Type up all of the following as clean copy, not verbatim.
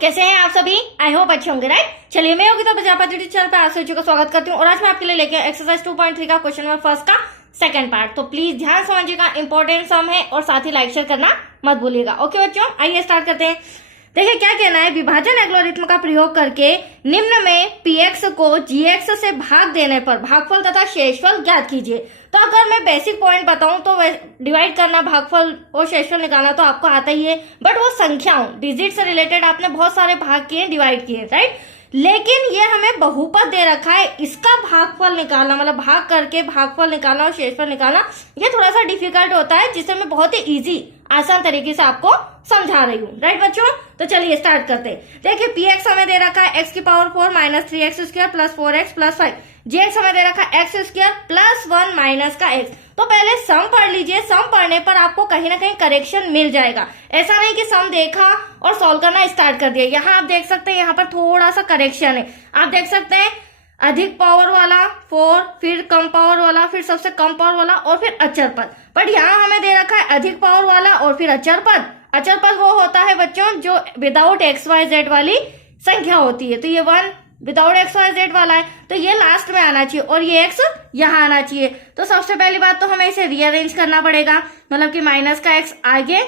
कैसे हैं आप सभी? आई होप अच्छे होंगे, राइट। चलिए, मैं योगिता प्रजापति चैनल पे आप सभी का स्वागत करती हूँ और आज मैं आपके लिए लेके एक्सरसाइज 2.3 का क्वेश्चन नंबर फर्स्ट का सेकंड पार्ट। तो प्लीज ध्यान समझिएगा, इंपॉर्टेंट सम है और साथ ही लाइक शेयर करना मत भूलिएगा। ओके बच्चों, आइए स्टार्ट करते हैं। देखिए क्या कहना है, विभाजन एल्गोरिथ्म का प्रयोग करके निम्न में px को gx से भाग देने पर भागफल तथा शेषफल ज्ञात कीजिए। तो अगर मैं बेसिक पॉइंट बताऊं तो डिवाइड करना, भागफल और शेषफल निकालना तो आपको आता ही है, बट वो संख्याओं डिजिट से रिलेटेड आपने बहुत सारे भाग किए, डिवाइड किए, राइट। लेकिन ये हमें बहुपद दे रखा है, इसका भागफल निकालना मतलब भाग करके भागफल निकालना और शेषफल निकालना ये थोड़ा सा डिफिकल्ट होता है, जिसे मैं बहुत ही इजी आसान तरीके से आपको समझा रही हूँ, राइट बच्चों। तो चलिए स्टार्ट करते हैं। देखिए px हमें दे रखा है x की power 4 minus 3x square plus 4x plus 5। gx हमें दे रखा है x स्क्वायर प्लस 1 माइनस का x। तो पहले सम पढ़ लीजिए, सम पढ़ने पर आपको कहीं ना कहीं करेक्शन मिल जाएगा। ऐसा नहीं कि सम देखा और सॉल्व करना स्टार्ट कर दिया। यहाँ आप देख सकते हैं, यहाँ पर थोड़ा सा करेक्शन है। आप देख सकते हैं अधिक पावर वाला 4, फिर कम पावर वाला, फिर सबसे कम पावर वाला और फिर अचर पद। बट यहाँ हमें दे रखा है अधिक पावर वाला और फिर अचर पद। अचर पद वो होता है बच्चों जो विदाउट एक्स वाई जेड वाली संख्या होती है। तो ये 1 विदाउट एक्स वाई जेड वाला है, तो ये लास्ट में आना चाहिए और ये x यहाँ आना चाहिए। तो सबसे पहली बात तो हमें इसे रीअरेंज करना पड़ेगा, मतलब कि माइनस का x आगे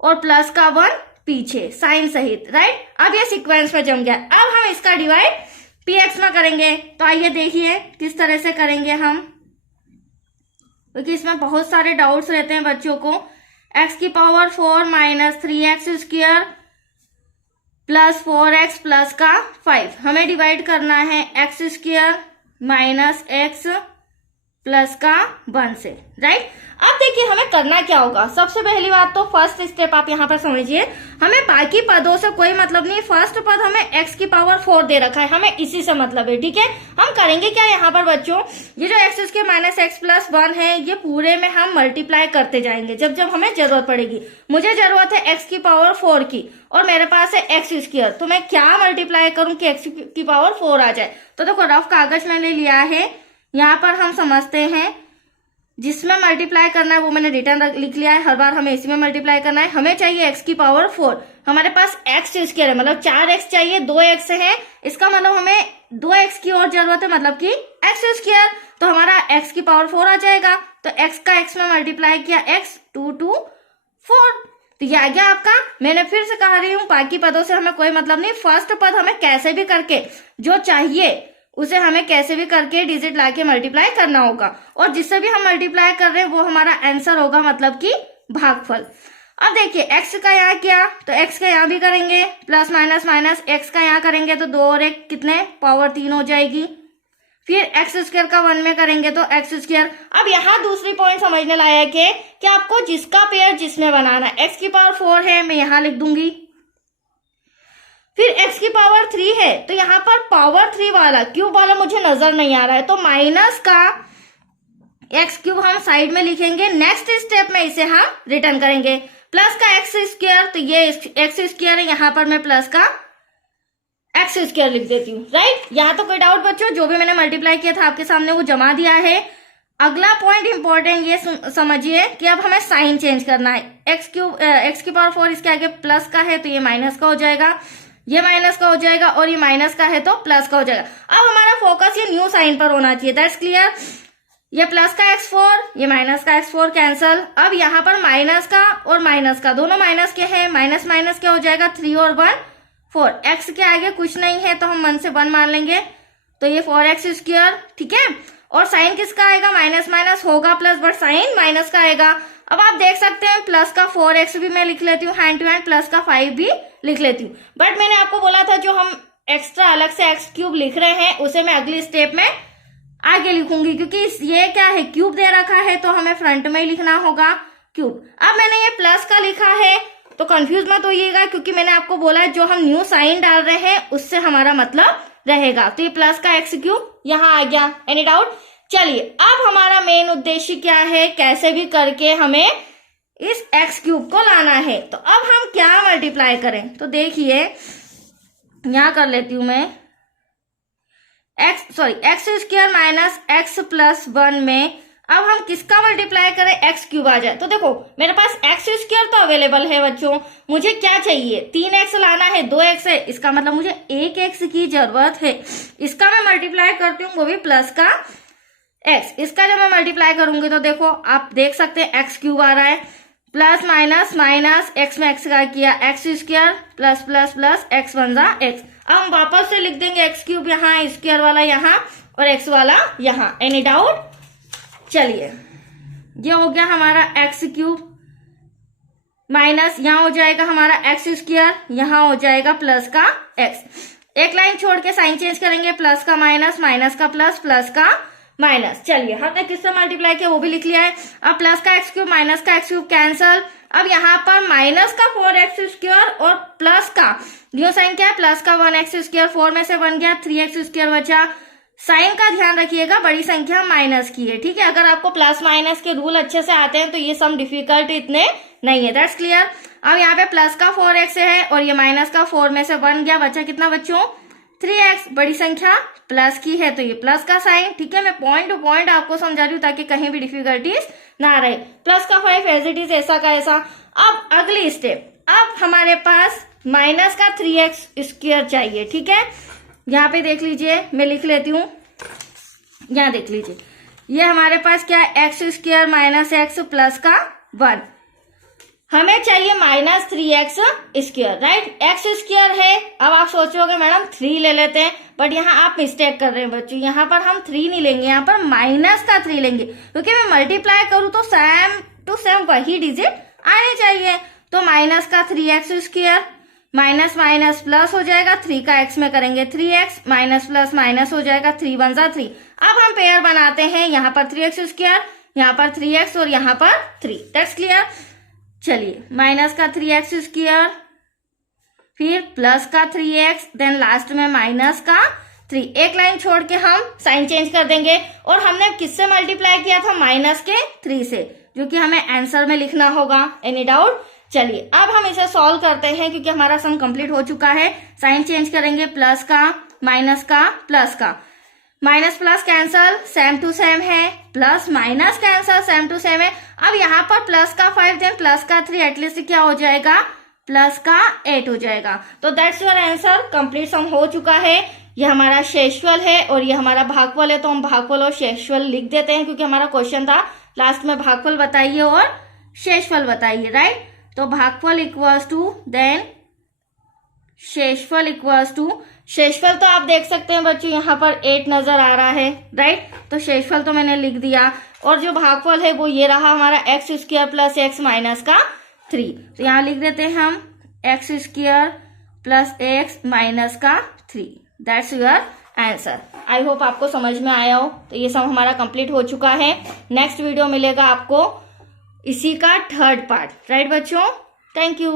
और प्लस का 1 पीछे, साइन सहित, राइट। अब ये सीक्वेंस में जम गया। अब हम इसका डिवाइड px में करेंगे। तो आइए देखिए किस तरह से करेंगे हम, क्योंकि इसमें बहुत सारे डाउट्स रहते हैं बच्चों को। x की power 4 minus 3x square plus 4x plus का 5 हमें डिवाइड करना है x square minus x plus का 1 से, राइट। अब देखिए हमें करना क्या होगा। सबसे पहली बात तो फर्स्ट स्टेप आप यहाँ पर समझिए, हमें बाकी पदों से कोई मतलब नहीं। फर्स्ट पद हमें x की पावर 4 दे रखा है, हमें इसी से मतलब है, ठीक है। हम करेंगे क्या यहाँ पर बच्चों, ये जो x square minus x plus 1 है, ये पूरे में हम मल्टीप्लाई करते जाएंगे जब जब हमें जरूरत पड़ेगी। मुझे जरूरत है x की पावर 4 की और मेरे पास है x स्क्वायर, तो मैं क्या मल्टीप्लाई करूं कि x की पावर 4 आ जाए। तो देखो रफ कागज मैंने लिया है, यहाँ पर हम समझते हैं जिसमें मल्टीप्लाई करना है वो मैंने रिटर्न लिख लिया है। हर बार हमें इसी में मल्टीप्लाई करना है। हमें चाहिए x की पावर 4, हमारे पास x स्क्वायर है, मतलब 4x चाहिए, 2x है, इसका मतलब हमें 2x की और जरूरत है, मतलब कि x स्क्वायर। तो हमारा x की पावर 4 आ जाएगा। तो x का x में मल्टीप्लाई किया, x 2 2 4, तो ये आ गया आपका। मैंने फिर से कह रही हूँ, बाकी पदों से हमें कोई मतलब नहीं। फर्स्ट पद हमें कैसे भी करके जो चाहिए उसे हमें कैसे भी करके डिजिट लाके मल्टीप्लाई करना होगा, और जिससे भी हम मल्टीप्लाई कर रहे हैं वो हमारा आंसर होगा, मतलब कि भागफल। अब देखिए x का यहाँ किया तो x का यहाँ भी करेंगे, प्लस माइनस माइनस x का यहाँ करेंगे तो 2 और 1 कितने, पावर 3 हो जाएगी। फिर x स्क्वायर का 1 में करेंगे तो x स्क्वायर। अब यहाँ दूसरी पॉइंट समझने लायक है कि आपको जिसका पेयर जिसमें बनाना है। x की पावर 4 है, मैं यहाँ लिख दूंगी। फिर x की पावर 3 है, तो यहाँ पर पावर 3 वाला क्यूब वाला मुझे नजर नहीं आ रहा है, तो माइनस का x क्यूब हम साइड में लिखेंगे। नेक्स्ट स्टेप में इसे हम रिटर्न करेंगे। प्लस का x स्क्वायर, तो ये x स्क्वायर है, यहाँ पर मैं प्लस का x स्क्वायर लिख देती हूँ, राइट। यहाँ तो कोई डाउट बच्चों, जो भी मैंने मल्टीप्लाई किया था आपके सामने वो जमा दिया है। अगला पॉइंट इंपॉर्टेंट ये समझिए कि अब हमें साइन चेंज करना है। x की पावर 4 इसके आगे प्लस का है, तो ये माइनस का हो जाएगा, ये माइनस का हो जाएगा, और ये माइनस का है तो प्लस का हो जाएगा। अब हमारा फोकस ये न्यू साइन पर होना चाहिए, दैट्स क्लियर। ये प्लस का x4, ये माइनस का x4 कैंसल। अब यहाँ पर माइनस का और माइनस का दोनों माइनस के हैं, माइनस माइनस क्या हो जाएगा, 3 और 1 4। x के आगे कुछ नहीं है तो हम 1 से 1 मान लेंगे, तो ये 4x स्क्वायर, ठीक है। और साइन किसका आएगा, माइनस माइनस होगा प्लस, बट साइन माइनस का आएगा। अब आप देख सकते हैं प्लस का 4x भी मैं लिख लेती हूँ हैंड टू हैंड, प्लस का 5 भी लिख लेती हूँ। बट मैंने आपको बोला था जो हम एक्स्ट्रा अलग से x क्यूब लिख रहे हैं उसे मैं अगली स्टेप में आगे लिखूंगी, क्योंकि ये क्या है, क्यूब दे रखा है तो हमें फ्रंट में ही लिखना होगा क्यूब। अब मैंने ये प्लस का लिखा है तो कंफ्यूज मत होइएगा, क्योंकि मैंने आपको बोला है जो हम न्यू साइन डाल रहे हैं उससे हमारा मतलब रहेगा। तो ये प्लस का x क्यूब यहाँ आ गया। Any doubt? चलिए अब हमारा मेन उद्देश्य क्या है, कैसे भी करके हमें इस x क्यूब को लाना है। तो अब हम क्या मल्टीप्लाई करें, तो देखिए यहां कर लेती हूं मैं x square minus x plus 1 में अब हम किसका मल्टीप्लाई करें, एक्स क्यूब आ जाए। तो देखो मेरे पास एक्स स्क्वायर तो अवेलेबल है बच्चों, मुझे क्या चाहिए, 3x लाना है, 2x है, इसका मतलब मुझे 1x की जरूरत है। इसका मैं मल्टीप्लाई करती हूँ, वो भी प्लस का x। इसका जब मैं मल्टीप्लाई करूंगी तो देखो आप देख सकते हैं एक्स क्यूब आ रहा है, प्लस माइनस माइनस, एक्स में एक्स का किया, x square plus plus plus, x one जा एक्स। अब हम वापस से लिख देंगे एक्स क्यूब यहाँ, स्क्वायर वाला यहाँ और एक्स वाला यहाँ। Any doubt? चलिए ये हो गया हमारा एक्स क्यूब, माइनस यहाँ हो जाएगा हमारा एक्स स्क्वायर, यहाँ हो जाएगा प्लस का एक्स। एक लाइन छोड़ के साइन चेंज करेंगे, प्लस का माइनस, माइनस का प्लस, प्लस का माइनस। चलिए हमने किससे मल्टीप्लाई किया वो भी लिख लिया है। अब प्लस का एक्स क्यूब माइनस का एक्स क्यूब कैंसल। अब यहाँ पर माइनस का 4x स्क्वायर और प्लस का न्यू साइन क्या है, प्लस का 1x स्क्वायर, 4 में से 1 गया, 3x स्क्वायर बचा। साइन का ध्यान रखिएगा, बड़ी संख्या माइनस की है, ठीक है। अगर आपको प्लस माइनस के रूल अच्छे से आते हैं तो ये सम डिफिकल्ट इतने नहीं है, दैट्स क्लियर। अब यहाँ पे प्लस का 4x है और ये माइनस का 4 में से 1 गया, बचा कितना बच्चों, 3x। बड़ी संख्या प्लस की है तो ये प्लस का साइन, ठीक है। मैं पॉइंट टू पॉइंट आपको समझा रही हूँ ताकि कहीं भी डिफिकल्टीज ना रहे। प्लस का 5 एज इट इज, ऐसा का ऐसा। अब अगली स्टेप, अब हमारे पास माइनस का 3x स्क्वायर चाहिए, ठीक है। यहाँ पे देख लीजिए, मैं लिख लेती हूँ, यहाँ देख लीजिए, ये हमारे पास क्या है, x square minus x plus का 1। हमें चाहिए minus 3x square, right. X square है, अब आप सोचोगे मैडम 3 ले लेते हैं, बट यहाँ आप मिस्टेक कर रहे हैं बच्चों, यहाँ पर हम 3 नहीं लेंगे, यहाँ पर माइनस का 3 लेंगे, क्योंकि मैं मल्टीप्लाई करूँ तो सेम टू सेम वही डिजिट आने चाहिए। तो माइनस का 3x square, minus minus plus हो जाएगा, 3 का x में करेंगे 3x, माइनस प्लस माइनस हो जाएगा, 3 वन जा 3। अब हम पेयर बनाते हैं, यहाँ पर 3x स्क्वायर, यहाँ पर 3x और यहाँ पर 3, दैट्स क्लियर। चलिए माइनस का 3x स्क्वायर, फिर प्लस का 3x, देन लास्ट में माइनस का 3। एक लाइन छोड़ के हम साइन चेंज कर देंगे और हमने किससे मल्टीप्लाई किया था, माइनस के 3 से, जो कि हमें आंसर में लिखना होगा। Any doubt? चलिए अब हम इसे सॉल्व करते हैं, क्योंकि हमारा सम कंप्लीट हो चुका है। साइन चेंज करेंगे, प्लस का माइनस का प्लस का, minus plus cancel, same to same है, plus minus cancel, same to same है। अब यहाँ पर प्लस का 5 देन प्लस का 3, एटलीस्ट क्या हो जाएगा, प्लस का 8 हो जाएगा। तो दैट्स योर आंसर, कंप्लीट सम हो चुका है। ये हमारा शेषफल है और ये हमारा भागफल है, तो हम भागफल और शेषफल लिख देते हैं, क्योंकि हमारा क्वेश्चन था लास्ट में भागफल बताइए और शेषफल बताइए, राइट। तो भागफल इक्वल्स टू देन शेषफल इक्वल्स टू, शेषफल तो आप देख सकते हैं बच्चों यहाँ पर 8 नजर आ रहा है, राइट। तो शेषफल तो मैंने लिख दिया, और जो भागफल है वो ये रहा हमारा x square plus x minus का 3। तो यहाँ लिख देते हैं हम x square plus x minus का 3, that's your answer. I hope आपको समझ में आया हो। तो ये सब हमारा कंप्लीट हो चुका है। नेक्स्ट वीडियो मिलेगा आपको इसी का 3rd पार्ट, राइट बच्चों। Thank you.